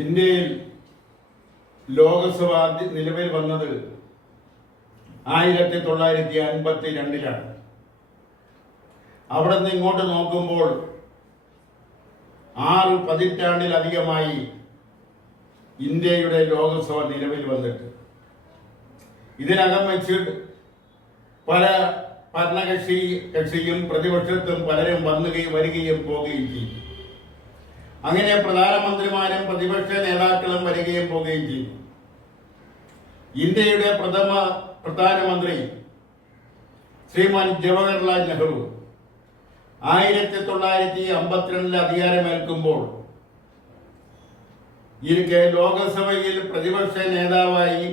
ഇന്ത്യയിൽ ലോകസഭ നിലവിൽ വന്നത് 1952-ലാണ്. അവിടെ നിന്ന് ഇങ്ങോട്ട് നോക്കുമ്പോൾ 6 പതിറ്റാണ്ടിലധികമായി ഇന്ത്യയുടെ ലോകസഭ നിലവിൽ വന്നിട്ട്. ഇതിനകം വെച്ച് പല കക്ഷിയും പ്രതിപക്ഷത്തും പലരും വരികയും പോവുകയും ചെയ്യും. അങ്ങനെ പ്രധാനമന്ത്രിമാരും പ്രതിപക്ഷ നേതാക്കളും വരികയും പോവുകയും ചെയ്യും. ഇന്ത്യയുടെ പ്രധാനമന്ത്രി ശ്രീമാൻ ജവഹർലാൽ നെഹ്റു 1952 അധികാരമേൽക്കുമ്പോൾ ലോകസഭയിൽ പ്രതിപക്ഷ നേതാവായി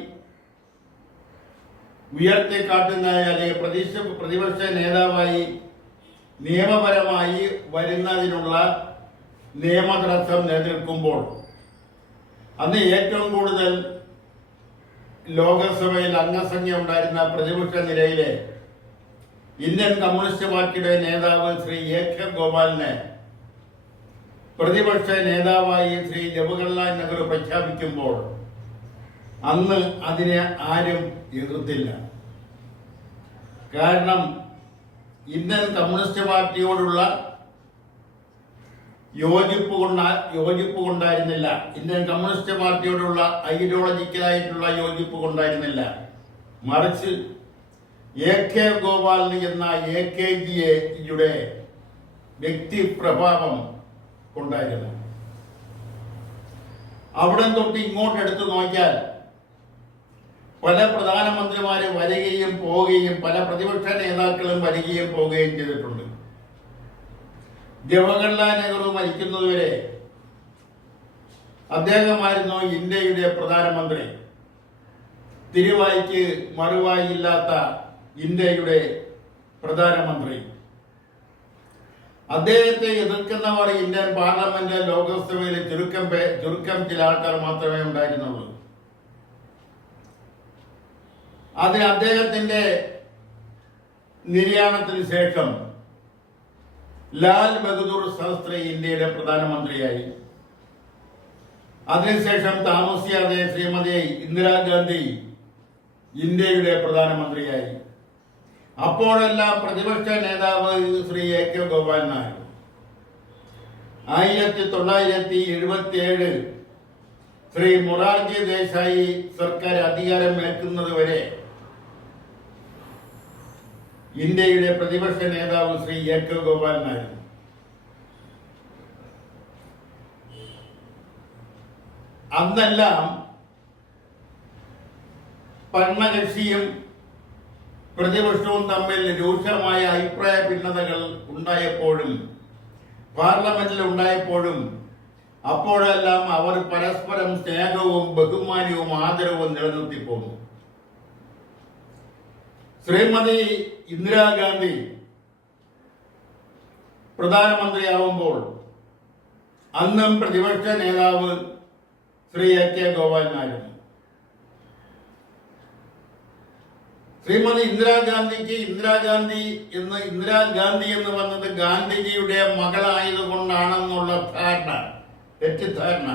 ഉയർത്തിക്കാട്ടുന്ന അല്ലെങ്കിൽ പ്രതിപക്ഷ നേതാവായി നിയമപരമായി വരുന്നതിനുള്ള നിയമതടസ്സം നിലനിൽക്കുമ്പോൾ അന്ന് ഏറ്റവും കൂടുതൽ ലോകസഭയിൽ അംഗസംഖ്യ ഉണ്ടായിരുന്ന പ്രതിപക്ഷ നിരയിലെ ഇന്ത്യൻ കമ്മ്യൂണിസ്റ്റ് പാർട്ടിയുടെ നേതാവ് ശ്രീ എ.കെ. ഗോപാലിനെ പ്രതിപക്ഷ നേതാവായി ശ്രീ ജവഹർലാൽ നെഹ്റു പ്രഖ്യാപിക്കുമ്പോൾ അന്ന് അതിനെ ആരും എതിർത്തില്ല. കാരണം ഇന്ത്യൻ കമ്മ്യൂണിസ്റ്റ് പാർട്ടിയോടുള്ള യോജിപ്പ് കൊണ്ടായിരുന്നില്ല, ഇന്ത്യൻ കമ്മ്യൂണിസ്റ്റ് പാർട്ടിയോടുള്ള ഐഡിയോളജിക്കലായിട്ടുള്ള യോജിപ്പ് കൊണ്ടായിരുന്നില്ല, മറിച്ച് എ.കെ. ഗോപാലിന് എന്ന എ.കെ.ജിയുടെ വ്യക്തിപ്രഭാവം കൊണ്ടായിരുന്നു. അവിടെ തൊട്ട് ഇങ്ങോട്ട് എടുത്തു നോക്കിയാൽ പല പ്രധാനമന്ത്രിമാരും വരികയും പോവുകയും പല പ്രതിപക്ഷ നേതാക്കളും വരികയും പോവുകയും ചെയ്തിട്ടുണ്ട്. ജവഹർലാൽ നെഹ്റു മരിക്കുന്നതുവരെ അദ്ദേഹമായിരുന്നു ഇന്ത്യയുടെ പ്രധാനമന്ത്രി. തിരുവായ്ക്ക് മറുവായി ഇല്ലാത്ത ഇന്ത്യയുടെ പ്രധാനമന്ത്രി. അദ്ദേഹത്തെ എതിർക്കുന്നവർ ഇന്ത്യൻ പാർലമെന്റ് ലോകസഭയിൽ ചുരുക്കം ചില ആൾക്കാർ മാത്രമേ ഉണ്ടായിരുന്നുള്ളൂ. അതിന് അദ്ദേഹത്തിന്റെ നിര്യാണത്തിന് ശേഷം ലാൽ ബഹദൂർ ശാസ്ത്രി ഇന്ത്യയുടെ പ്രധാനമന്ത്രിയായി. അതിനുശേഷം താമസിയാതെ ശ്രീമതി ഇന്ദിരാഗാന്ധി ഇന്ത്യയുടെ പ്രധാനമന്ത്രിയായി. അപ്പോഴെല്ലാം പ്രതിപക്ഷ നേതാവ് ശ്രീ എ.കെ. ഗോപാലനായിരുന്നു. 1977 ശ്രീ മൊറാർജി ദേശായി സർക്കാർ അധികാരം ഏൽക്കുന്നതുവരെ ഇന്ത്യയുടെ പ്രതിപക്ഷ നേതാവ് ശ്രീ എ.കെ. ഗോപാലനായിരുന്നു. അന്നെല്ലാം ഭരണകക്ഷിയും പ്രതിപക്ഷവും തമ്മിൽ രൂക്ഷമായ അഭിപ്രായ ഭിന്നതകൾ ഉണ്ടായപ്പോഴും പാർലമെന്റിൽ ഉണ്ടായപ്പോഴും അപ്പോഴെല്ലാം അവർ പരസ്പരം സ്നേഹവും ബഹുമാനവും ആദരവും നിലനിർത്തിപ്പോന്നു. ശ്രീമതി ഇന്ദിരാഗാന്ധി പ്രധാനമന്ത്രിയാവുമ്പോൾ അന്നും പ്രതിപക്ഷ നേതാവ് ശ്രീ എ.കെ. ഗോപാലനായിരുന്നു. ശ്രീമതി ഇന്ദിരാഗാന്ധി എന്ന് വന്നത് ഗാന്ധിജിയുടെ മകളായതുകൊണ്ടാണെന്നുള്ള തെറ്റിദ്ധാരണ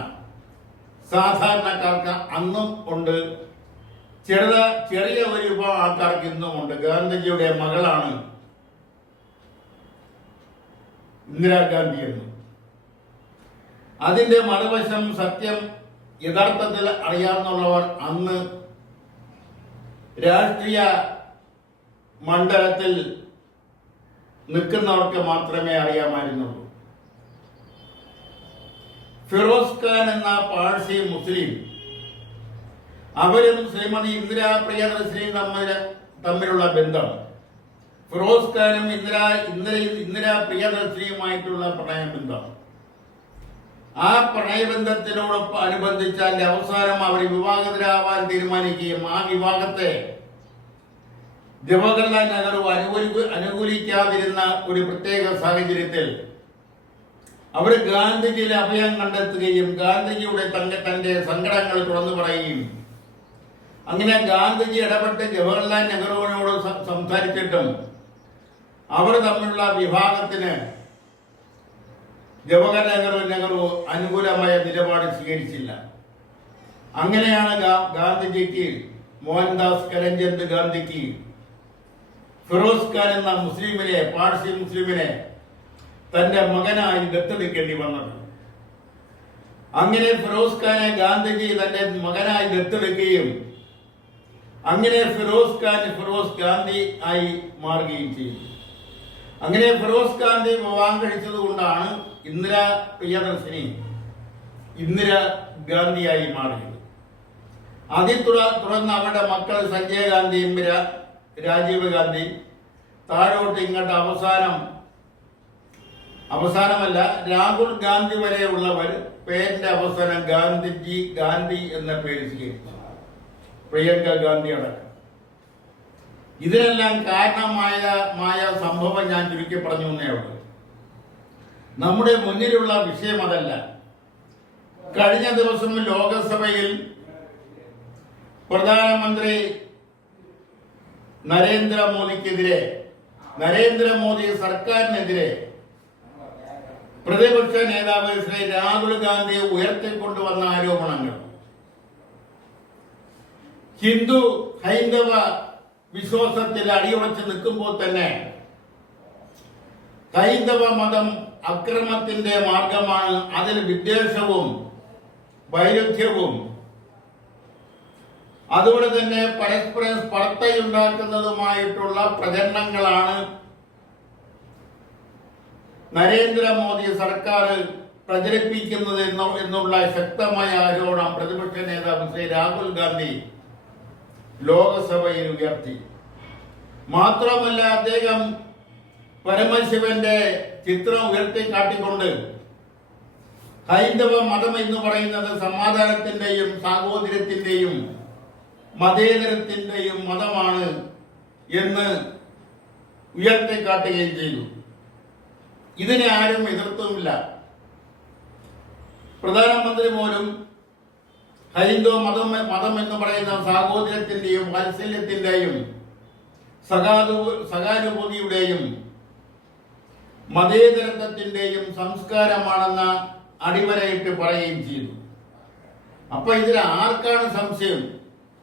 സാധാരണക്കാർക്ക് അന്നും ഉണ്ട്. ചെറിയ ഒരു വിഭാഗം ആൾക്കാർക്ക് ഇന്നുമുണ്ട്. ഗാന്ധിജിയുടെ മകളാണ് ഇന്ദിരാഗാന്ധി എന്ന്. അതിന്റെ മറുവശം സത്യം യഥാർത്ഥത്തിൽ അറിയാവുന്നവർ അന്ന് രാഷ്ട്രീയ മണ്ഡലത്തിൽ നിൽക്കുന്നവർക്ക് മാത്രമേ അറിയാമായിരുന്നുള്ളൂ. ഫിറോസ് ഖാൻ എന്ന പാഴ്സി മുസ്ലിം, അവരും ശ്രീമതി ഇന്ദിരാ പ്രിയദർശിനിയും തമ്മിലുള്ള ബന്ധം, ഫിറോസ് ഖാനും ഇന്ദിരാ പ്രിയദർശിനിയുമായിട്ടുള്ള പ്രണയബന്ധം, ആ പ്രണയബന്ധത്തിനോടൊപ്പം അനുബന്ധിച്ചാൽ അവസാനം അവർ വിവാഹിതരാവാൻ തീരുമാനിക്കുകയും ആ വിവാഹത്തെ ജവഹർലാൽ നെഹ്റു അനുകൂലിക്കാതിരുന്ന ഒരു പ്രത്യേക സാഹചര്യത്തിൽ അവർ ഗാന്ധിജിയിൽ അഭയം കണ്ടെത്തുകയും ഗാന്ധിജിയുടെ തന്റെ സങ്കടങ്ങൾ തുറന്നു പറയുകയും, അങ്ങനെ ഗാന്ധിജി ഇടപെട്ട് ജവഹർലാൽ നെഹ്റുവിനോട് സംസാരിച്ചിട്ടും അവർ തമ്മിലുള്ള വിവാഹത്തിന് ജവഹർലാൽ നെഹ്റു അനുകൂലമായ നിലപാട് സ്വീകരിച്ചില്ല. അങ്ങനെയാണ് ഗാന്ധിജിക്ക്, മോഹൻദാസ് കരംചന്ദ് ഗാന്ധിക്ക് ഫിറോസ് ഖാൻ എന്ന മുസ്ലിമിനെ, പാഴ്സി മുസ്ലിമിനെ തന്റെ മകനായി ദത്തെടുക്കേണ്ടി വന്നത്. അങ്ങനെ ഫിറോസ് ഖാനെ ഗാന്ധിജി തന്റെ മകനായി ദത്തെടുക്കുകയും അങ്ങനെ ഫിറോസ് ഗാന്ധി ആയി മാറുകയും ചെയ്തു. അങ്ങനെ ഫിറോസ് ഗാന്ധി വിവാഹം കഴിച്ചത് കൊണ്ടാണ് ഇന്ദിരാ പ്രിയദർശിനി ഇന്ദിര ഗാന്ധിയായി മാറിയത്. അതിൽ തുടർന്ന് അവരുടെ മക്കൾ സഞ്ജയ് ഗാന്ധി, രാജീവ് ഗാന്ധി, താഴോട്ട് ഇങ്ങോട്ട് അവസാനമല്ല രാഹുൽ ഗാന്ധി വരെയുള്ളവർ പേരിന്റെ അവസാനം ഗാന്ധി എന്ന പേര് സ്വീകരിച്ചു. പ്രിയങ്ക ഗാന്ധി അടക്കം. ഇതിനെല്ലാം കാരണമായ സംഭവം ഞാൻ ചുരുക്കി പറഞ്ഞു എന്നേ ഉള്ളൂ. നമ്മുടെ മുന്നിലുള്ള വിഷയം അതല്ല. കഴിഞ്ഞ ദിവസം ലോകസഭയിൽ പ്രധാനമന്ത്രി നരേന്ദ്രമോദി സർക്കാരിനെതിരെ പ്രതിപക്ഷ നേതാവ് ശ്രീ രാഹുൽ ഗാന്ധി ഉയർത്തിക്കൊണ്ടുവന്ന ആരോപണങ്ങൾ ഹൈന്ദവ വിശ്വാസത്തിൽ അടിയുറച്ച് നിൽക്കുമ്പോൾ തന്നെ ഹൈന്ദവ മതം അക്രമത്തിന്റെ മാർഗമാണ്, അതിൽ വിദ്വേഷവും വൈരുദ്ധ്യവും അതുപോലെ തന്നെ പരസ്പരം സ്പർദ്ധയുണ്ടാക്കുന്നതുമായിട്ടുള്ള പ്രചരണങ്ങളാണ് നരേന്ദ്രമോദി സർക്കാർ പ്രചരിപ്പിക്കുന്നത് എന്നുള്ള ശക്തമായ ആരോപണം പ്രതിപക്ഷ നേതാവ് ശ്രീ രാഹുൽ ഗാന്ധി ലോകസഭയിൽ ഉയർത്തി. മാത്രമല്ല, അദ്ദേഹം പരമശിവന്റെ ചിത്രം ഉയർത്തിക്കാട്ടിക്കൊണ്ട് ഹൈന്ദവ മതം എന്ന് പറയുന്നത് സമാധാനത്തിന്റെയും സാഹോദര്യത്തിന്റെയും മതേതരത്തിന്റെയും മതമാണ് എന്ന് ഉയർത്തിക്കാട്ടുകയും ചെയ്തു. ഇതിനെ ആരും എതിർത്തുമില്ല. പ്രധാനമന്ത്രി പോലും ഹൈന്ദവ മതം എന്ന് പറയുന്ന സാഹോദര്യത്തിന്റെയും വാത്സല്യത്തിന്റെയും സഹാനുഭൂതിയുടെയും മതേതരത്വത്തിന്റെയും സംസ്കാരമാണെന്ന അടിവരയിട്ട് പറയുകയും ചെയ്തു. അപ്പൊ ഇതിൽ ആർക്കാണ് സംശയം?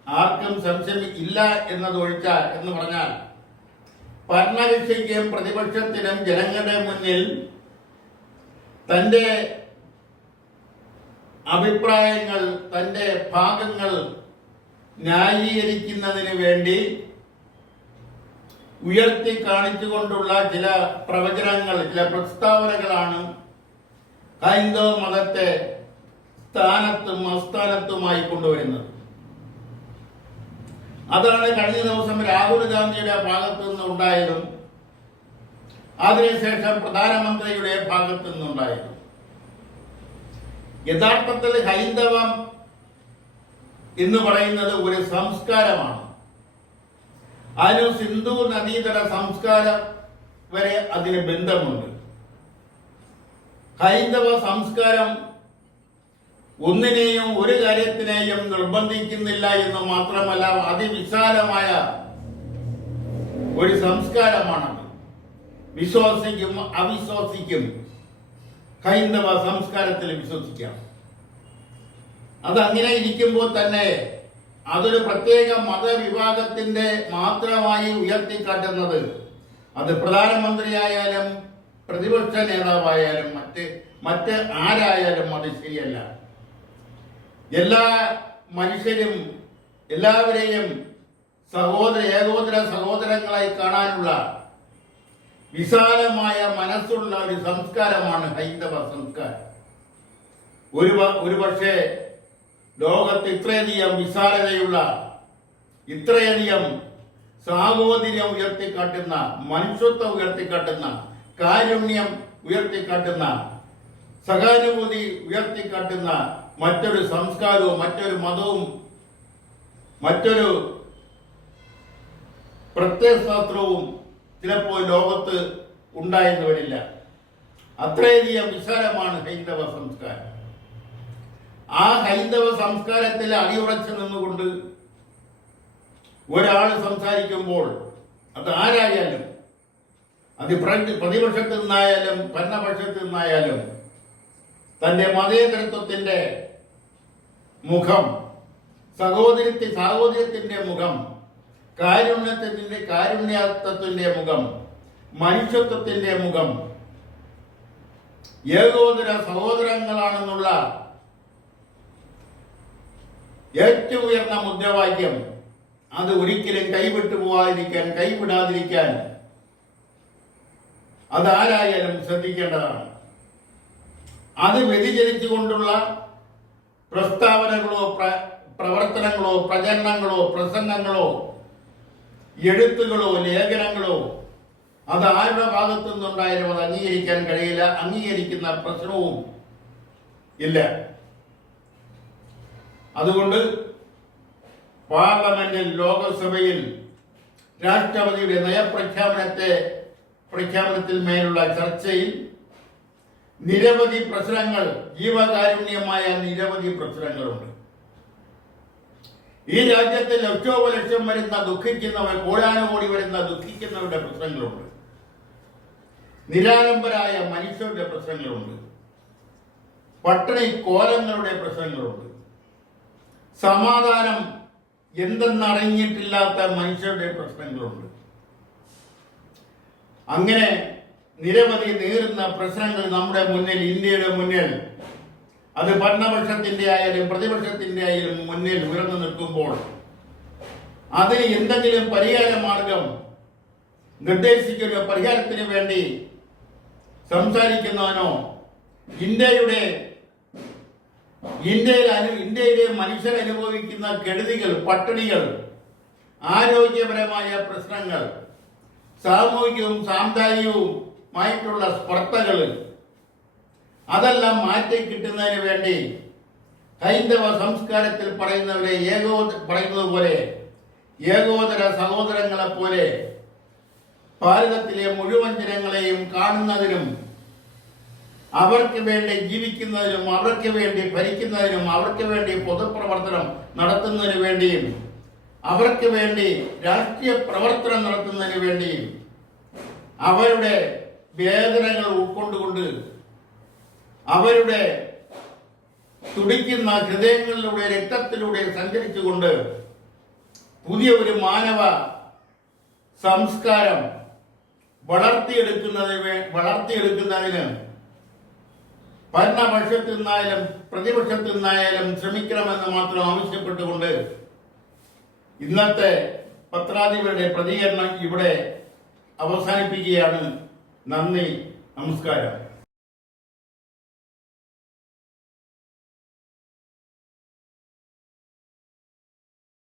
ആർക്കും സംശയം ഇല്ല എന്നതൊഴിച്ചാൽ എന്ന് പറഞ്ഞാൽ ഭരണകക്ഷിക്കും പ്രതിപക്ഷത്തിനും ജനങ്ങളുടെ മുന്നിൽ തന്റെ അഭിപ്രായങ്ങൾ, തന്റെ ഭാഗങ്ങൾ ന്യായീകരിക്കുന്നതിന് വേണ്ടി ഉയർത്തി കാണിച്ചുകൊണ്ടുള്ള ചില പ്രവചനങ്ങൾ, ചില പ്രസ്താവനകളാണ് ഹൈന്ദവ മതത്തെ സ്ഥാനത്തും അസ്ഥാനത്തുമായി കൊണ്ടുവരുന്നത്. അതാണ് കഴിഞ്ഞ ദിവസം രാഹുൽ ഗാന്ധിയുടെ ഭാഗത്തു നിന്നുണ്ടായതും അതിനുശേഷം പ്രധാനമന്ത്രിയുടെ ഭാഗത്തു നിന്നുണ്ടായതും. യഥാർത്ഥത്തിൽ ഹൈന്ദവം എന്ന് പറയുന്നത് ഒരു സംസ്കാരമാണ്. അതിന് സിന്ധു നദീതട സംസ്കാരം വരെ അതിന് ബന്ധമുണ്ട്. ഹൈന്ദവ സംസ്കാരം ഒന്നിനെയും ഒരു കാര്യത്തിനെയും നിർബന്ധിക്കുന്നില്ല എന്ന് മാത്രമല്ല, അതിവിശാലമായ ഒരു സംസ്കാരമാണത്. വിശ്വാസിക്കും അവിശ്വാസിക്കും ഹൈന്ദവ സംസ്കാരത്തിൽ വിശ്വസിക്കാം. അതങ്ങനെ ഇരിക്കുമ്പോൾ തന്നെ അതൊരു പ്രത്യേക മതവിഭാഗത്തിന്റെ മാത്രമായി ഉയർത്തിക്കാട്ടുന്നത് അത് പ്രധാനമന്ത്രിയായാലും പ്രതിപക്ഷ നേതാവായാലും മറ്റ് ആരായാലും അത് ശരിയല്ല. എല്ലാ മനുഷ്യരും എല്ലാവരെയും ഏകോദര സഹോദരങ്ങളായി കാണാനുള്ള വിശാലമായ മനസ്സുള്ള ഒരു സംസ്കാരമാണ് ഹൈന്ദവ സംസ്കാരം. ഒരു പക്ഷേ ലോകത്ത് ഇത്രയധികം വിശാലതയുള്ള, ഇത്രയധികം സാഹോദര്യം ഉയർത്തിക്കാട്ടുന്ന, മനുഷ്യത്വം ഉയർത്തിക്കാട്ടുന്ന, കാരുണ്യം ഉയർത്തിക്കാട്ടുന്ന, സഹാനുഭൂതി ഉയർത്തിക്കാട്ടുന്ന മറ്റൊരു സംസ്കാരവും മറ്റൊരു മതവും മറ്റൊരു പ്രത്യയശാസ്ത്രവും ചിലപ്പോൾ ലോകത്ത് ഉണ്ടായെന്ന് വരില്ല. അത്രയധികം വിശാലമാണ് ഹൈന്ദവ സംസ്കാരം. ആ ഹൈന്ദവ സംസ്കാരത്തിൽ അടിയുറച്ചു നിന്നുകൊണ്ട് ഒരാൾ സംസാരിക്കുമ്പോൾ അത് ആരായാലും, അത് പ്രതിപക്ഷത്തു നിന്നായാലും ഭരണപക്ഷത്തു നിന്നായാലും തന്റെ മതേതരത്വത്തിന്റെ മുഖം, സാഹോദര്യത്തിന്റെ മുഖം, കാരുണ്യത്വത്തിന്റെ മുഖം, മനുഷ്യത്വത്തിന്റെ മുഖം, ഏകോദര സഹോദരങ്ങളാണെന്നുള്ള ഏറ്റവും ഉയർന്ന മുദ്രാവാക്യം അത് ഒരിക്കലും കൈവിടാതിരിക്കാൻ അതാരായാലും ശ്രദ്ധിക്കേണ്ടതാണ്. അത് വ്യതിചലിച്ചുകൊണ്ടുള്ള പ്രസ്താവനകളോ പ്രവർത്തനങ്ങളോ പ്രചരണങ്ങളോ പ്രസംഗങ്ങളോ എഴുത്തുകളോ ലേഖനങ്ങളോ അത് ആരുടെ ഭാഗത്തു നിന്നുണ്ടായാലും അത് അംഗീകരിക്കാൻ കഴിയില്ല. അംഗീകരിക്കുന്ന പ്രശ്നവും ഇല്ല. അതുകൊണ്ട് പാർലമെന്റിൽ, ലോകസഭയിൽ രാഷ്ട്രപതിയുടെ പ്രഖ്യാപനത്തിൽ മേലുള്ള ചർച്ചയിൽ നിരവധി പ്രശ്നങ്ങൾ, ജീവകാരുണ്യമായ നിരവധി പ്രശ്നങ്ങളുണ്ട്. ഈ രാജ്യത്ത് ലക്ഷോപലക്ഷം വരുന്ന കോടാനുകോടി വരുന്ന ദുഃഖിക്കുന്നവരുടെ പ്രശ്നങ്ങളുണ്ട്. നിരാലംബരായ മനുഷ്യരുടെ പ്രശ്നങ്ങളുണ്ട്. പട്ടിണി കോലങ്ങളുടെ പ്രശ്നങ്ങളുണ്ട്. സമാധാനം എന്തെന്നറിഞ്ഞിട്ടില്ലാത്ത മനുഷ്യരുടെ പ്രശ്നങ്ങളുണ്ട്. അങ്ങനെ നിരവധി നീറുന്ന പ്രശ്നങ്ങൾ നമ്മുടെ മുന്നിൽ, ഇന്ത്യയുടെ മുന്നിൽ, അത് ഭരണപക്ഷത്തിന്റെ ആയാലും പ്രതിപക്ഷത്തിന്റെ ആയാലും മുന്നിൽ ഉയർന്നു നിൽക്കുമ്പോൾ അതിന് എന്തെങ്കിലും പരിഹാര മാർഗം നിർദ്ദേശിക്കുന്ന പരിഹാരത്തിന് വേണ്ടി സംസാരിക്കുന്നവനോ ഇന്ത്യയിലെ മനുഷ്യർ അനുഭവിക്കുന്ന കെടുതികൾ, പട്ടിണികൾ, ആരോഗ്യപരമായ പ്രശ്നങ്ങൾ, സാമൂഹികവും സാമുദായികവുമായിട്ടുള്ള സ്പർദ്ധകൾ, അതെല്ലാം മാറ്റി കിട്ടുന്നതിന് വേണ്ടി ഹൈന്ദവ സംസ്കാരത്തിൽ പറയുന്നത് പോലെ ഏകോദര സഹോദരങ്ങളെ പോലെ ഭാരതത്തിലെ മുഴുവൻ ജനങ്ങളെയും കാണുന്നതിനും അവർക്ക് വേണ്ടി ജീവിക്കുന്നതിനും അവർക്ക് വേണ്ടി ഭരിക്കുന്നതിനും അവർക്ക് വേണ്ടി പൊതുപ്രവർത്തനം നടത്തുന്നതിന് വേണ്ടിയും അവർക്ക് വേണ്ടി രാഷ്ട്രീയ പ്രവർത്തനം നടത്തുന്നതിന് വേണ്ടിയും അവരുടെ വേദനകൾ ഉൾക്കൊണ്ടുകൊണ്ട് അവരുടെ തുടിക്കുന്ന ഹൃദയങ്ങളിലൂടെ രക്തത്തിലൂടെ സഞ്ചരിച്ചുകൊണ്ട് പുതിയ ഒരു മാനവ സംസ്കാരം വളർത്തിയെടുക്കുന്നതിന് ഭരണപക്ഷത്തിൽ നിന്നായാലും പ്രതിപക്ഷത്തിൽ നിന്നായാലും ശ്രമിക്കണമെന്ന് മാത്രം ആവശ്യപ്പെട്ടുകൊണ്ട് ഇന്നത്തെ പത്രാധിപരുടെ പ്രതികരണം ഇവിടെ അവസാനിപ്പിക്കുകയാണ്. നന്ദി, നമസ്കാരം.